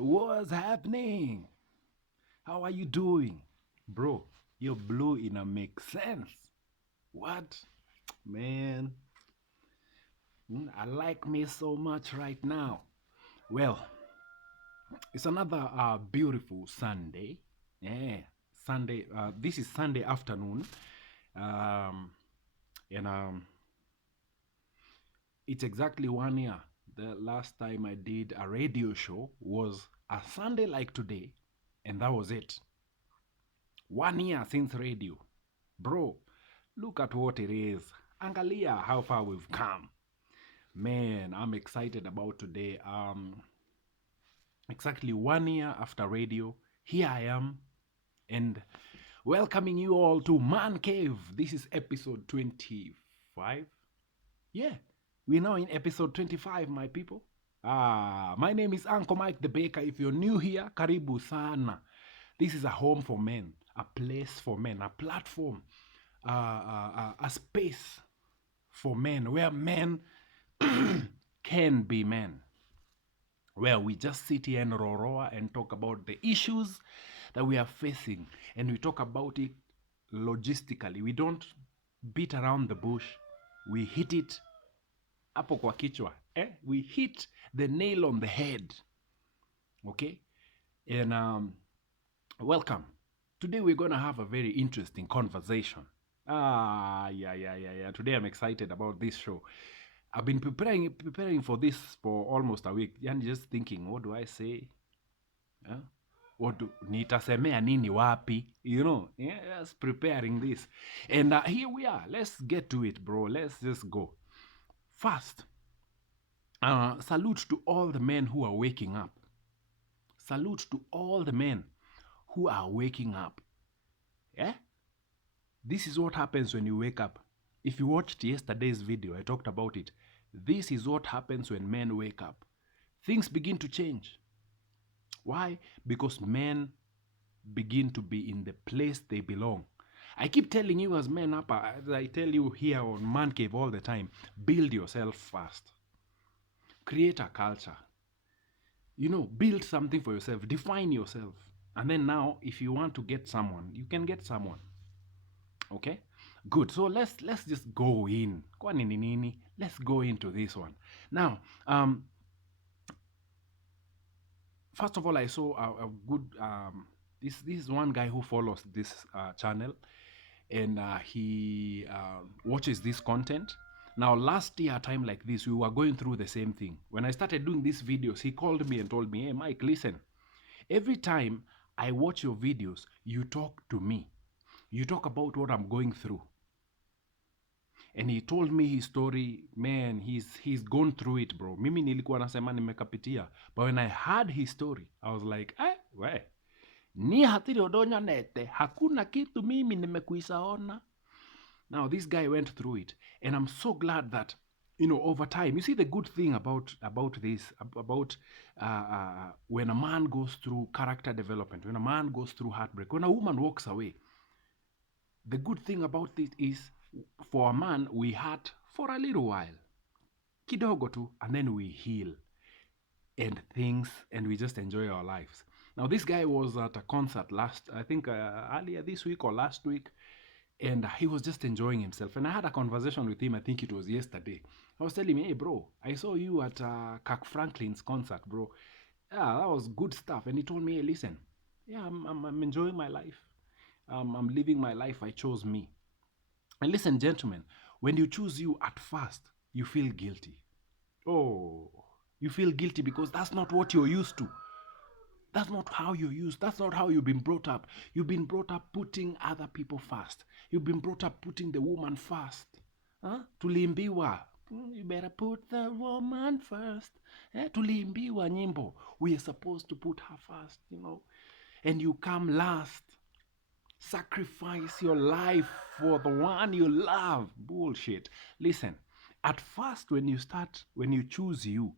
What's happening? How are you doing? Bro, your blue ina make sense. What? Man, I like me so much right now. Well, it's another beautiful Sunday. Yeah, Sunday. This is Sunday afternoon. Um, and it's exactly 1 year. The last time I did a radio show was a Sunday like today, and that was it. 1 year since radio. Bro, look at what it is. Angalia how far we've come. Man, I'm excited about today. Exactly 1 year after radio, here I am and welcoming you all to Man Cave. This is episode 25. Yeah, we're now in episode 25, my people. My name is Uncle Mike the Baker. If you're new here, karibu sana. This is a home for men, a place for men, a platform, a space for men where men can be men. Where we just sit here and roar and talk about the issues that we are facing and we talk about it logistically. We don't beat around the bush, we hit it hapo kwa kichwa. We hit the nail on the head. Okay? And welcome. Today we're going to have a very interesting conversation. Yeah. Today I'm excited about this show. I've been preparing for this for almost a week. And just thinking, what do I say? Nitasemea nini wapi? Yes, preparing this. And here we are. Let's get to it, bro. Let's just go. First, salute to all the men who are waking up. Salute to all the men who are waking up. Yeah? This is what happens when you wake up. If you watched yesterday's video, I talked about it. This is what happens when men wake up. Things begin to change. Why? Because men begin to be in the place they belong. I keep telling you as men up, as I tell you here on Man Cave all the time, build yourself first. Create a culture. Build something for yourself. Define yourself. And then now, if you want to get someone, you can get someone. Okay? Good. So let's just go in. Let's go into this one. Now, first of all, I saw a good this is one guy who follows this channel, and he watches this content. Now, last year, a time like this, we were going through the same thing. When I started doing these videos, he called me and told me, "Hey, Mike, listen. Every time I watch your videos, you talk to me. You talk about what I'm going through." And he told me his story. Man, he's gone through it, bro. Mimi nilikuwa nasema nimekapitia. But when I heard his story, I was like, we. Ni hatiri odonya nete. Hakuna kitu mimi nimekuisaona. Now, this guy went through it. And I'm so glad that, over time, you see the good thing about this, about when a man goes through character development, when a man goes through heartbreak, when a woman walks away, the good thing about it is, for a man, we hurt for a little while. Kidogo tu, and then we heal. And we just enjoy our lives. Now, this guy was at a concert earlier this week or last week, and he was just enjoying himself. And I had a conversation with him, I think it was yesterday. I was telling him, "Hey, bro, I saw you at Kirk Franklin's concert, bro. Yeah, that was good stuff." And he told me, "Hey, listen, yeah, I'm enjoying my life. I'm living my life. I chose me." And listen, gentlemen, when you choose you at first, you feel guilty. Oh, you feel guilty because that's not what you're used to. That's not how you're used. That's not how you've been brought up. You've been brought up putting other people first. You've been brought up putting the woman first. Tulimbiwa. You better put the woman first. Tulimbiwa nyimbo. We are supposed to put her first, And you come last. Sacrifice your life for the one you love. Bullshit. Listen, at first when you choose you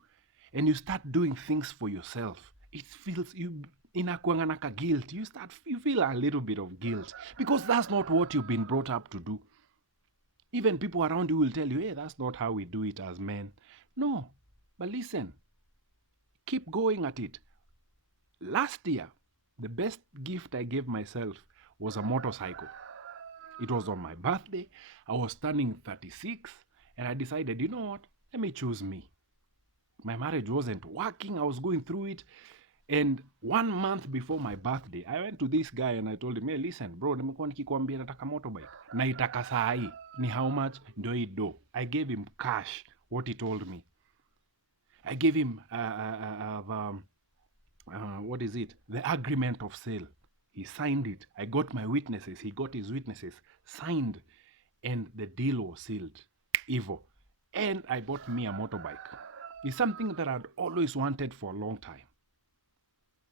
and you start doing things for yourself, it feels you inakuanganaka guilt. You feel a little bit of guilt because that's not what you've been brought up to do. Even people around you will tell you, "Hey, that's not how we do it as men." No, but listen, keep going at it. Last year, the best gift I gave myself was a motorcycle. It was on my birthday. I was turning 36, and I decided, you know what? Let me choose me. My marriage wasn't working. I was going through it. And 1 month before my birthday, I went to this guy and I told him, hey, listen, bro, nimekuwa nikikwambia nataka motorbike. Naitaka saa hii. Ni how much? Ndio hii do. I gave him cash, what he told me. I gave him, what is it? The agreement of sale. He signed it. I got my witnesses. He got his witnesses. Signed. And the deal was sealed. Evo. And I bought me a motorbike. It's something that I'd always wanted for a long time.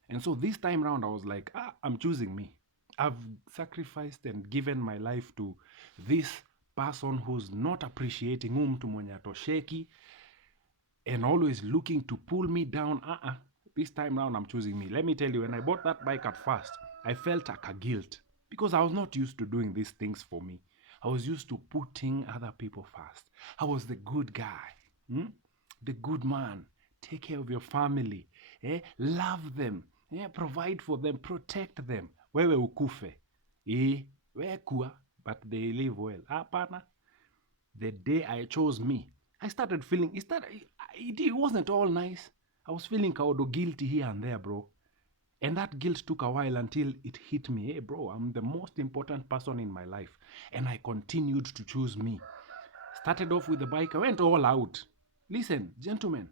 And so this time around, I was like, I'm choosing me. I've sacrificed and given my life to this person who's not appreciating mtu mwenye atosheki and always looking to pull me down. This time around, I'm choosing me. Let me tell you, when I bought that bike at first, I felt like a guilt because I was not used to doing these things for me. I was used to putting other people first. I was the good guy, the good man. Take care of your family, love them, provide for them, protect them. Wewe ukufe, wewe kuwa, but they live well. Hapana. The day I chose me, I started feeling, it wasn't all nice. I was feeling guilty here and there, bro. And that guilt took a while until it hit me. Hey, bro, I'm the most important person in my life. And I continued to choose me. Started off with the bike. I went all out. Listen, gentlemen,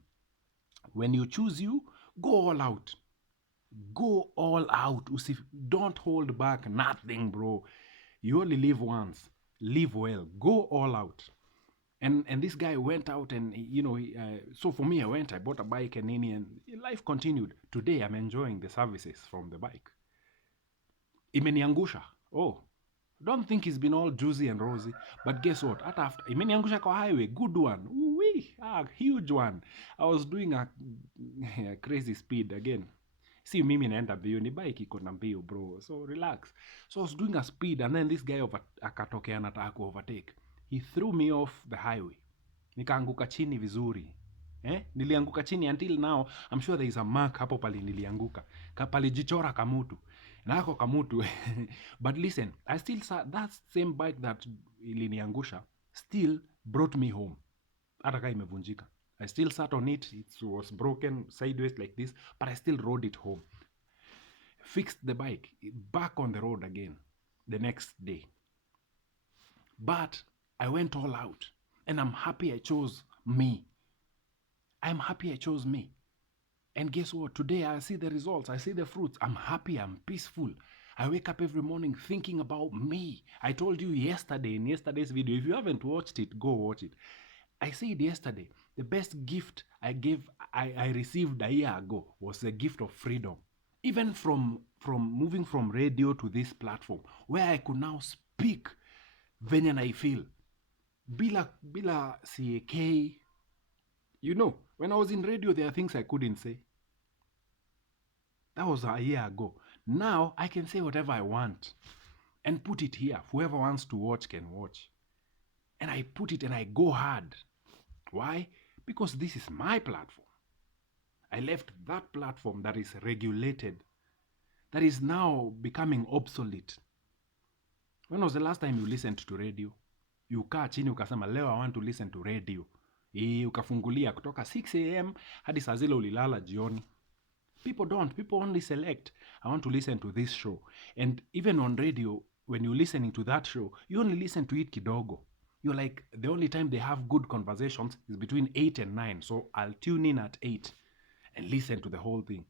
when you choose you, go all out. Go all out. Don't hold back nothing, bro. You only live once. Live well. Go all out. And this guy went out and, so for me, I bought a bike and life continued. Today, I'm enjoying the services from the bike. Imeniangusha. Oh, don't think it's been all juicy and rosy. But guess what? After imeniangusha kwa highway, good one. Ooh-wee, huge one. I was doing a crazy speed again. See, mimi naenda mbio, ni bike iko na mbio, bro. So relax. So I was doing a speed and then this guy akatokea anataka ku overtake. He threw me off the highway. Nikaanguka chini vizuri. Nilianguka chini until now. I'm sure there is a mark hapo pali nilianguka. Palijichora kamutu. Na hako kamutu. But listen, I still saw that same bike that iliniangusha still brought me home. Hata kama imevunjika. I still sat on it. It was broken sideways like this, but I still rode it home. Fixed the bike. Back on the road again the next day. But I went all out. And I'm happy I chose me. I'm happy I chose me. And guess what? Today I see the results. I see the fruits. I'm happy. I'm peaceful. I wake up every morning thinking about me. I told you yesterday in yesterday's video. If you haven't watched it, go watch it. I said yesterday, the best gift I received a year ago was the gift of freedom. Even from moving from radio to this platform, where I could now speak venye I feel. Bila CAK. When I was in radio, there are things I couldn't say. That was a year ago. Now, I can say whatever I want and put it here. Whoever wants to watch can watch. And I put it and I go hard. Why? Because this is my platform. I left that platform that is regulated, that is now becoming obsolete. When was the last time you listened to radio? You kaa chini ukasema leo I want to listen to radio. Ukafungulia kutoka 6 a.m. hadi saa zile ulilala jioni. People only select, I want to listen to this show. And even on radio, when you're listening to that show, you only listen to it kidogo. You're like, the only time they have good conversations is between 8 and 9. So I'll tune in at 8 and listen to the whole thing.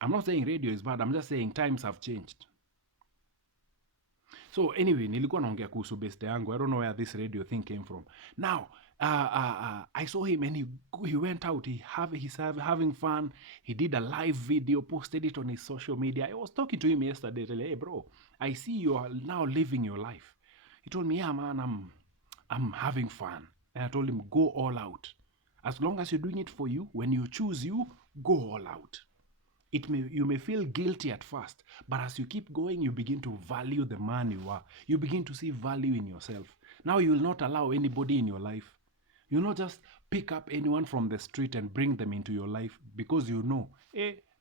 I'm not saying radio is bad. I'm just saying times have changed. So anyway, nilikuwa naongea kuhusu beste yangu. I don't know where this radio thing came from. Now, I saw him and he went out. He's having fun. He did a live video, posted it on his social media. I was talking to him yesterday. Telling, hey bro, I see you are now living your life. He told me, yeah man, I'm having fun. And I told him, go all out. As long as you're doing it for you, when you choose you, go all out. You may feel guilty at first, but as you keep going, you begin to value the man you are. You begin to see value in yourself. Now you will not allow anybody in your life You not just pick up anyone from the street and bring them into your life because you know,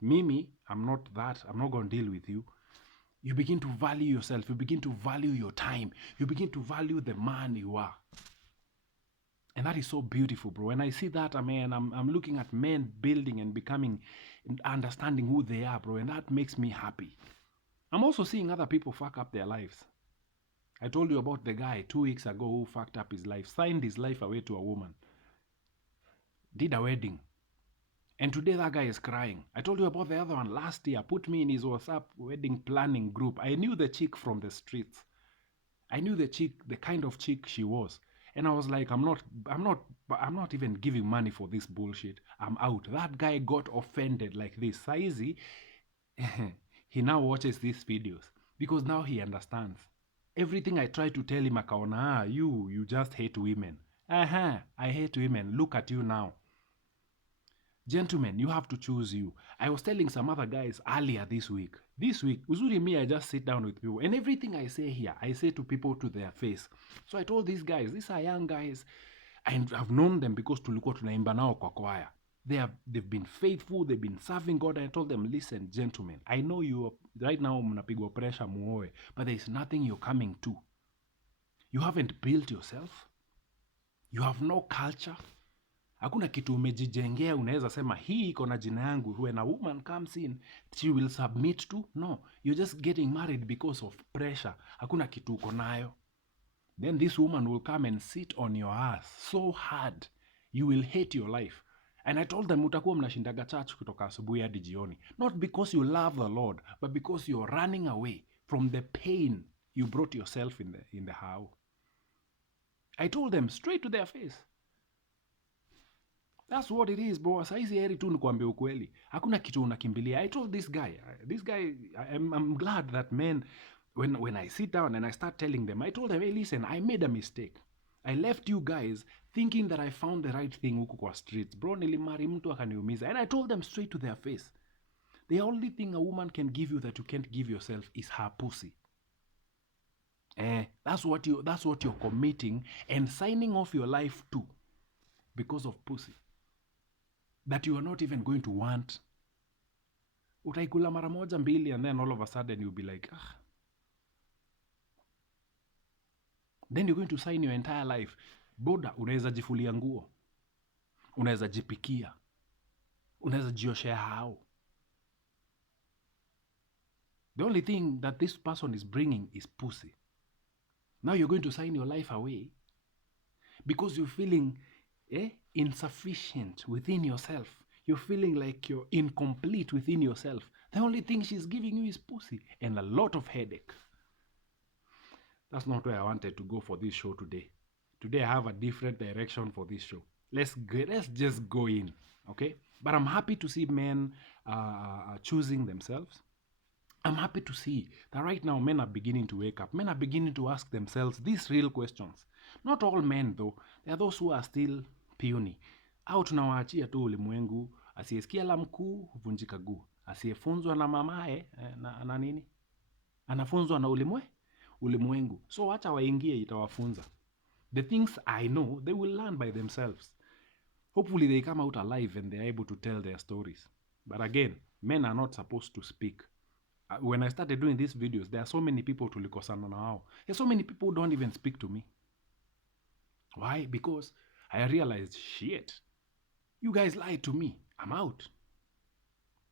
Mimi, I'm not that. I'm not going to deal with you. You begin to value yourself. You begin to value your time. You begin to value the man you are. And that is so beautiful, bro. When I see that, I'm looking at men building and becoming, understanding who they are, bro. And that makes me happy. I'm also seeing other people fuck up their lives. I told you about the guy 2 weeks ago who fucked up his life, signed his life away to a woman, did a wedding. And today that guy is crying. I told you about the other one last year, put me in his WhatsApp wedding planning group. I knew the chick from the streets. I knew the chick, the kind of chick she was. And I was like, I'm not even giving money for this bullshit. I'm out. That guy got offended like this. Saizi, he now watches these videos because now he understands. Everything I try to tell him, akaona, you just hate women. I hate women. Look at you now. Gentlemen, you have to choose you. I was telling some other guys earlier this week. Uzuri me, I just sit down with people. And everything I say here, I say to people to their face. So I told these guys, these are young guys. I've known them because tulikuwa tunaimba nao kwa kwaya. They've been faithful, they've been serving God. I told them, listen, gentlemen, I know you right now mnapigwa pressure muoe, but there is nothing you're coming to. You haven't built yourself. You have no culture. Hakuna kitu umejijengea unaweza sema hii iko na jina yangu. When a woman comes in, she will submit to. No, you're just getting married because of pressure. Hakuna kitu uko nayo. Then this woman will come and sit on your ass so hard. You will hate your life. And I told them utakuwa mnashindaga church kutoka asubuhi hadi jioni. Not because you love the Lord, but because you're running away from the pain you brought yourself in the house. I told them straight to their face. That's what it is, bro. Saizi heri tu nikwambie ukweli. Hakuna kitu unakimbilia. I told this guy, I'm glad that men, when I sit down and I start telling them, I told them, hey, listen, I made a mistake. I left you guys thinking that I found the right thing huku kwa streets. Bro, nilimari mtu akaniumiza. And I told them straight to their face. The only thing a woman can give you that you can't give yourself is her pussy. That's what you're committing and signing off your life to because of pussy that you are not even going to want. Utaikula mara moja mbili and then all of a sudden you'll be like, Then you're going to sign your entire life. Boda, unaweza jifulia nguo. Unaweza jipikia. Unaweza jioshea hao. The only thing that this person is bringing is pussy. Now you're going to sign your life away because you're feeling insufficient within yourself. You're feeling like you're incomplete within yourself. The only thing she's giving you is pussy and a lot of headache. That's not where I wanted to go for this show today. Today I have a different direction for this show. Let's just go in, okay? But I'm happy to see men choosing themselves. I'm happy to see that right now men are beginning to wake up. Men are beginning to ask themselves these real questions. Not all men though. There are those who are still puny. Au tunawaachia tu ulimwengu, asiyesikia la mkuu huvunjika guu. Asiyefunzwa na mamae na nini? Anafunzwa na ulimwengu. So acha waingie itawafunza. The things I know, they will learn by themselves. Hopefully they come out alive and they're able to tell their stories. But again, men are not supposed to speak. When I started doing these videos, there are so many people tulikosana na hao. There's so many people who don't even speak to me. Why? Because I realized, shit, you guys lied to me. I'm out.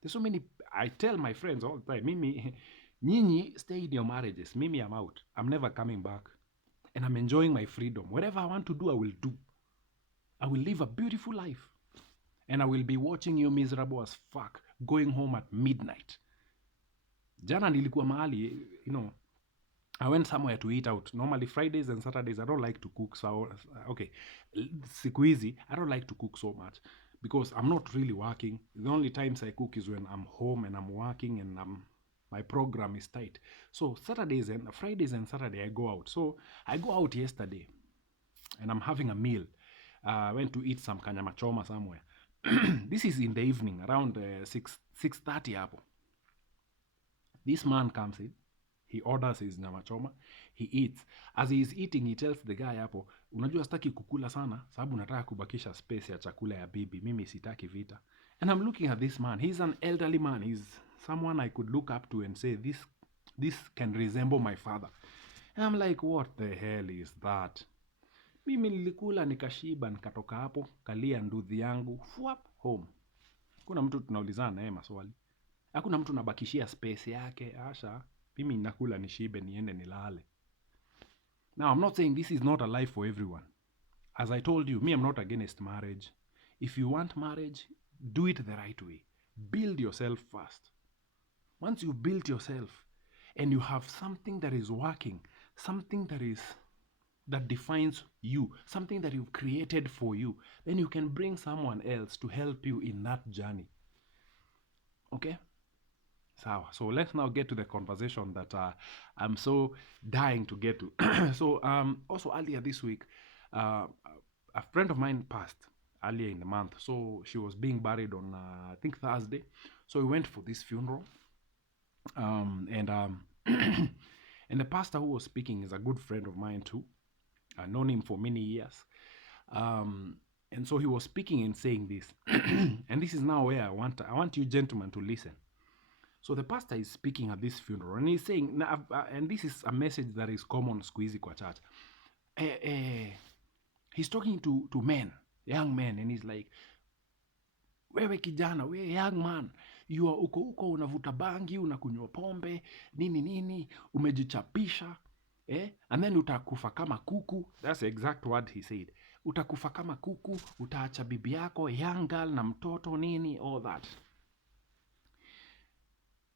There's so many, I tell my friends all the time, Mimi, nyinyi stay in your marriages. Mimi, I'm out. I'm never coming back. And I'm enjoying my freedom. Whatever I want to do, I will do. I will live a beautiful life. And I will be watching you miserable as fuck, going home at midnight. Jana nilikuwa mahali, I went somewhere to eat out. Normally Fridays and Saturdays, I don't like to cook. So, okay, siku hizi, I don't like to cook so much because I'm not really working. The only times I cook is when I'm home and I'm working and my program is tight. So Fridays and Saturday, I go out. So I go out yesterday and I'm having a meal. I went to eat some kanyama choma somewhere. This is in the evening, around 6:30 hapo. This man comes in, he orders his nyama choma, he eats. As he is eating, he tells the guy hapo, unajua sitaki kukula sana sababu nataka kubakisha space ya chakula ya bibi, mimi sitaki vita. And I'm looking at this man. He's an elderly man. He's someone I could look up to and say, this can resemble my father. And I'm like, what the hell is that? Mimi nilikula nikashiba, nikatoka hapo, kalia nduthi yangu, fuap home. Kuna mtu tunaulizana naye maswali. Hakuna mtu nabakishia space yake. Asha, mimi nakula nishibe niende nilale. Now, I'm not saying this is not a life for everyone. As I told you, me, I'm not against marriage. If you want marriage, do it the right way. Build yourself first. Once you've built yourself and you have something that is working, something that defines you, something that you've created for you, then you can bring someone else to help you in that journey. Okay? So let's now get to the conversation that I'm so dying to get to. So also earlier this week, a friend of mine passed earlier in the month. So she was being buried on I think Thursday. So we went for this funeral, and and the pastor who was speaking is a good friend of mine too. I've known him for many years. And so he was speaking and saying this, and this is now where I want you gentlemen to listen. So the pastor is speaking at this funeral, and he's saying, and this is a message that is common squeezy kwa church. He's talking to men, young men, and he's like, wewe kijana, wewe young man, you are uko unavuta bangi, unakunywa pombe, nini, umejichapisha, and then utakufa kama kuku. That's the exact word he said. Utakufa kama kuku, utaacha bibi yako, young girl na mtoto nini, all that.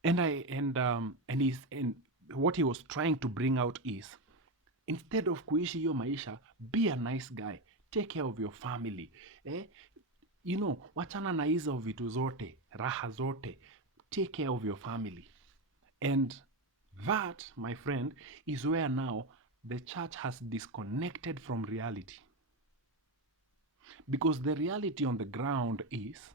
And what he was trying to bring out is, instead of kuishi hiyo maisha, be a nice guy, take care of your family, wachana na hizo vitu zote, raha zote, take care of your family. And that, my friend, is where now the church has disconnected from reality. Because the reality on the ground is,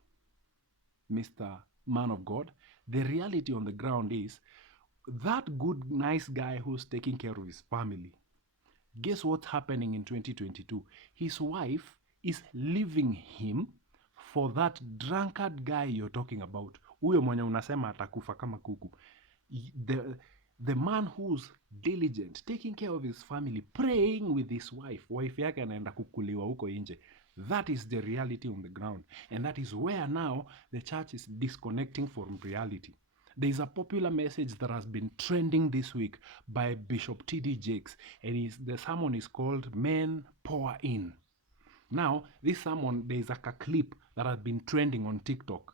Mr. Man of God, the reality on the ground is that good, nice guy who's taking care of his family. Guess what's happening in 2022? His wife is leaving him for that drunkard guy you're talking about. Huyo mwenye unasema atakufa kama kuku. The man who's diligent, taking care of his family, praying with his wife. Wife yake anaenda kukuliwa huko nje. That is the reality on the ground. And that is where now the church is disconnecting from reality. There is a popular message that has been trending this week by Bishop T.D. Jakes. And the sermon is called Men Pour In. Now, this sermon, there is a clip that has been trending on TikTok.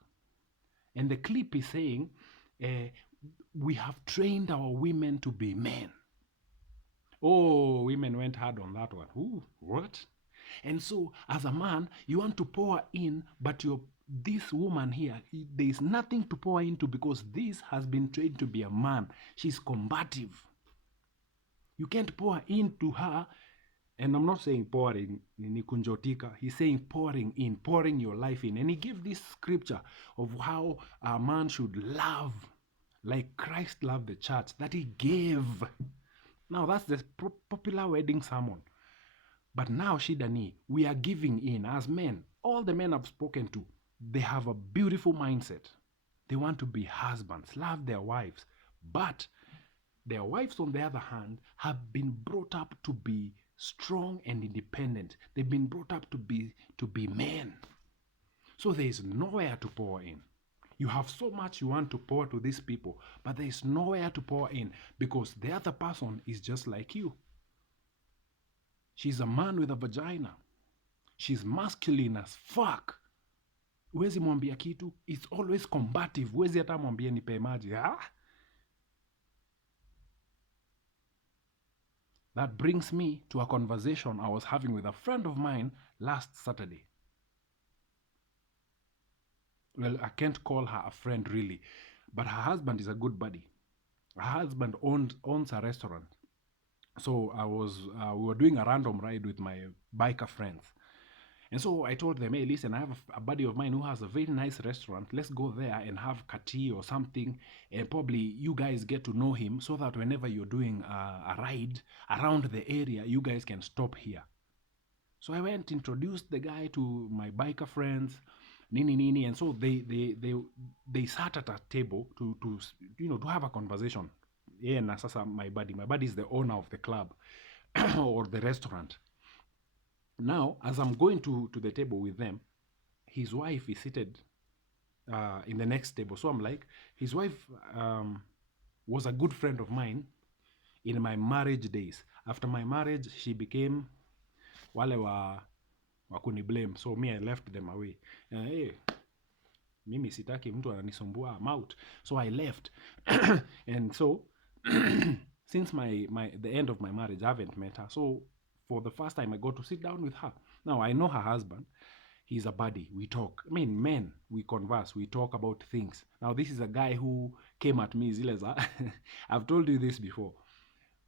And the clip is saying, we have trained our women to be men. Oh, women went hard on that one. Ooh, what? And so, as a man, you want to pour in, but this woman here, there is nothing to pour into because this has been trained to be a man. She's combative. You can't pour into her. And I'm not saying pouring ni kunjotika. He's saying pouring in, pouring your life in. And he gave this scripture of how a man should love like Christ loved the church, that he gave. Now that's the popular wedding sermon. But now, Shidani, we are giving in as men. All the men I've spoken to, they have a beautiful mindset. They want to be husbands, love their wives. But their wives, on the other hand, have been brought up to be strong and independent. They've been brought up to be men. So there is nowhere to pour in. You have so much you want to pour to these people, but there is nowhere to pour in because the other person is just like you. She's a man with a vagina. She's masculine as fuck. Huwezi mwambia kitu. It's always combative. Huwezi hata mwambia nipe maji. That brings me to a conversation I was having with a friend of mine last Saturday. Well, I can't call her a friend really, but her husband is a good buddy. Her husband owns a restaurant. So we were doing a random ride with my biker friends. And so I told them, hey, listen, I have a buddy of mine who has a very nice restaurant. Let's go there and have kati or something. And probably you guys get to know him so that whenever you're doing a ride around the area, you guys can stop here. So I went, introduced the guy to my biker friends, nini nini, and so they sat at a table to to have a conversation. Yeah, na sasa my buddy is the owner of the club or the restaurant. Now, as I'm going to the table with them, his wife is seated in the next table. So I'm like, his wife was a good friend of mine in my marriage days. After my marriage, she became wale wa kuni blame. So me, I left them away. Hey, mimi sitaki mtu ananisumbua, I'm out. So I left. And so since the end of my marriage, I haven't met her. So for the first time, I got to sit down with her. Now I know her husband. He's a buddy. We talk. I mean, men, we converse. We talk about things. Now this is a guy who came at me zileza. I've told you this before.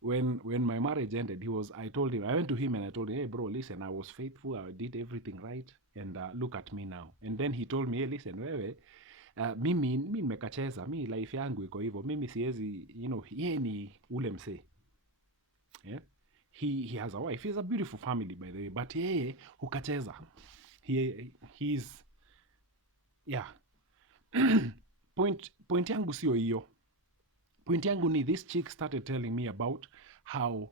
When my marriage ended, I told him, I went to him and I told him, hey bro, listen, I was faithful, I did everything right, and look at me now. And then he told me, hey, listen, wewe, mimi nimekacheza, mi life yangu iko hivyo, mimi siwezi, yeye ni ule msee. Yeah? He has a wife. He has a beautiful family, by the way, but yeye hukacheza. He's yeah. Point yangu sio hiyo. Point yangu ni this chick started telling me about how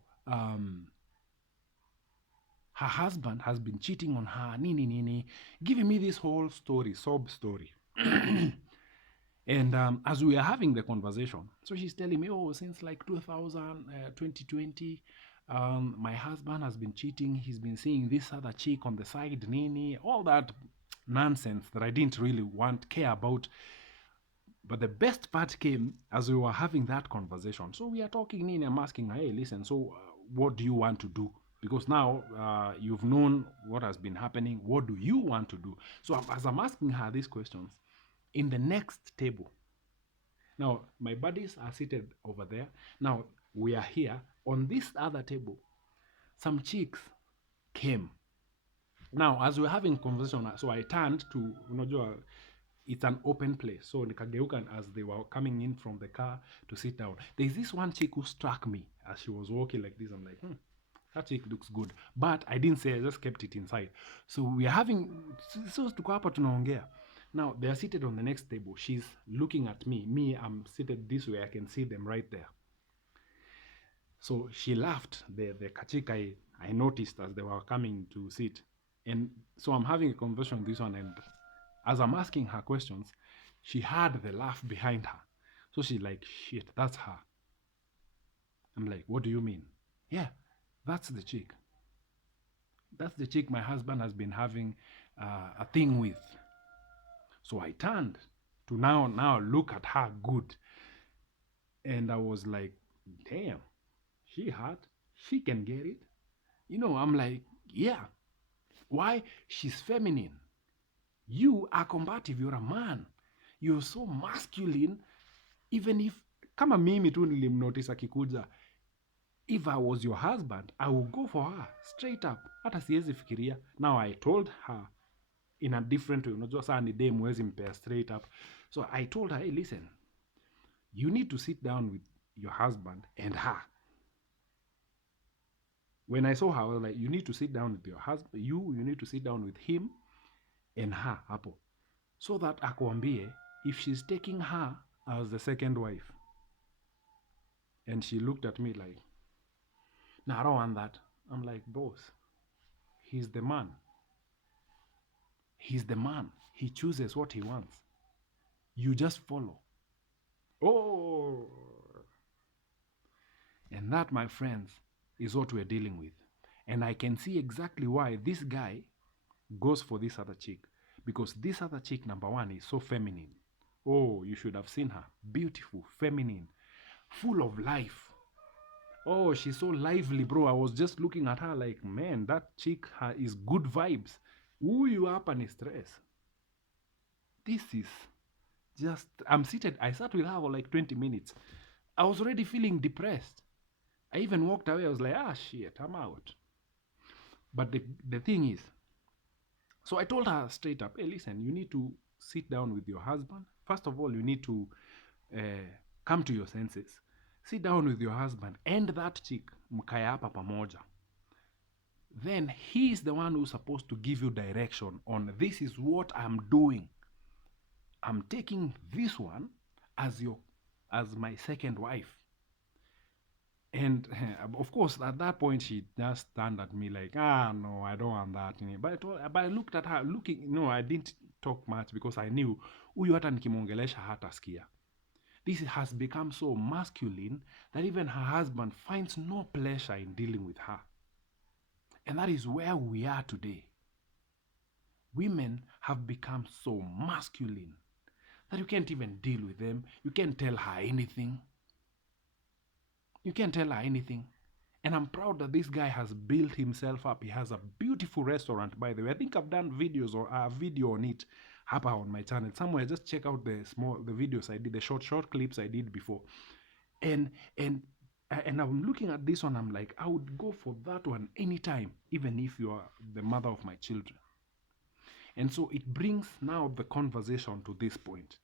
her husband has been cheating on her, nini, giving me this whole story, sob story. And as we are having the conversation, so she's telling me, oh, since like 2020, my husband has been cheating. He's been seeing this other chick on the side, nini, all that nonsense that I didn't really care about. But the best part came as we were having that conversation. So we are talking, nini, I'm asking her, hey, listen, so what do you want to do? Because now you've known what has been happening. What do you want to do? So as I'm asking her these questions, in the next table, now my buddies are seated over there. Now we are here. On this other table, some chicks came. Now as we're having conversation, so I turned to, it's an open place. So nikageuka as they were coming in from the car to sit down. There's this one chick who struck me as she was walking like this. I'm like, that chick looks good. But I didn't say, I just kept it inside. So we are having, so tuko hapa tunaongea. Now they are seated on the next table. She's looking at me. Me, I'm seated this way. I can see them right there. So she laughed. The kachika I noticed as they were coming to sit. And so I'm having a conversation with this one, and as I'm asking her questions, she heard the laugh behind her. So she's like, shit, that's her. I'm like, what do you mean? Yeah, that's the chick. That's the chick my husband has been having a thing with. So I turned to now look at her good. And I was like, damn, she hot. She can get it. I'm like, yeah. Why? She's feminine. You are combative. You're a man. You're so masculine. Even if, kama mimi tu nilimnotice akikuja, if I was your husband, I would go for her straight up. Hata siwezi fikiria. Now I told her in a different way. Unajua saa ni dem mwezi mpea straight up. So I told her, hey, listen, you need to sit down with your husband and her. When I saw her, I was like, you need to sit down with your husband. You need to sit down with him and her hapo. So that akuambie if she's taking her as the second wife. And she looked at me like, no, I don't want that. I'm like, boss, he's the man. He's the man. He chooses what he wants. You just follow. Oh. And that, my friends, is what we're dealing with. And I can see exactly why this guy goes for this other chick. Because this other chick, number one, is so feminine. Oh, you should have seen her. Beautiful, feminine, full of life. Oh, she's so lively, bro. I was just looking at her like, man, that chick is good vibes. Ooh, you up and stress. This is just, I sat with her for like 20 minutes. I was already feeling depressed. I even walked away. I was like, shit, I'm out. But the thing is, So I told her straight up, hey, listen, you need to sit down with your husband. First of all, you need to uh, come to your senses. Sit down with your husband and that chick, mkaya hapa pamoja. Then he is the one who's supposed to give you direction on this is what I'm doing. I'm taking this one as my second wife. And of course, at that point, she just turned at me like, no, I don't want that. But I looked at her, looking, no, I didn't talk much because I knew, huyu hata nikimwongelesha hataskia. This has become so masculine that even her husband finds no pleasure in dealing with her. And that is where we are today. Women have become so masculine that you can't even deal with them. You can't tell her anything. You can't tell her anything. And I'm proud that this guy has built himself up. He has a beautiful restaurant, by the way. I think I've done videos or a video on it hapa on my channel. Somewhere, just check out the videos I did, the short clips I did before. And I'm looking at this one, I'm like, I would go for that one anytime, even if you are the mother of my children. And so it brings now the conversation to this point.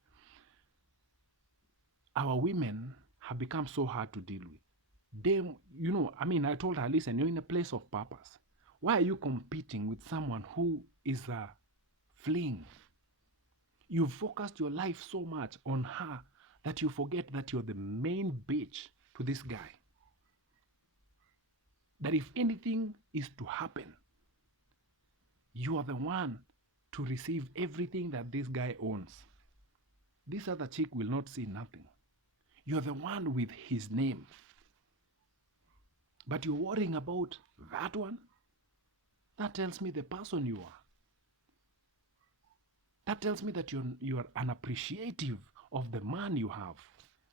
Our women have become so hard to deal with. Them, I told her, listen, you're in a place of purpose. Why are you competing with someone who is a fling? You've focused your life so much on her that you forget that you're the main bitch to this guy. That if anything is to happen, you are the one to receive everything that this guy owns. This other chick will not see nothing. You're the one with his name. But you're worrying about that one? That tells me the person you are. That tells me that you're unappreciative of the man you have.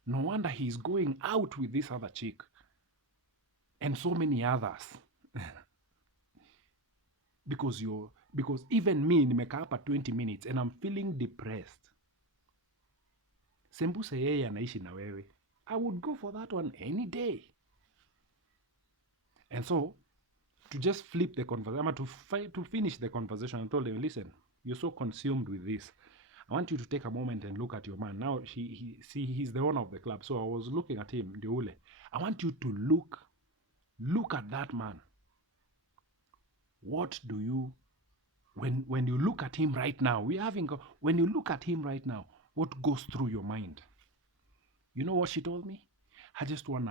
No wonder he's going out with this other chick. And so many others. because even me, nimekaa hapa 20 minutes and I'm feeling depressed. Sembuse yeye anaishi na wewe. I would go for that one any day. And so, to just flip the conversation, to finish the conversation, I told him, listen, you're so consumed with this. I want you to take a moment and look at your man. Now, he's the owner of the club. So I was looking at him, Youre. I want you to look at that man. What do you, when you look at him right now, when you look at him right now, what goes through your mind? You know what she told me? I just want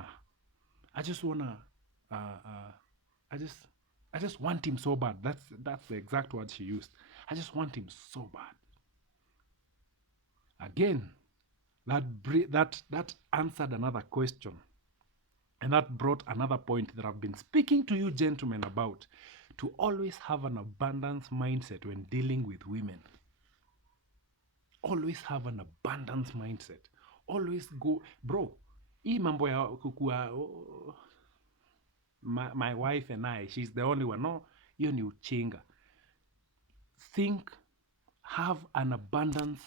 him so bad. That's the exact word she used. I just want him so bad. Again, that answered another question. And that brought another point that I've been speaking to you gentlemen about. To always have an abundance mindset when dealing with women. Always have an abundance mindset. Always go, bro, hii mambo ya kukua, my wife and I, she's the only one. No, hiyo ni uchinga. Have an abundance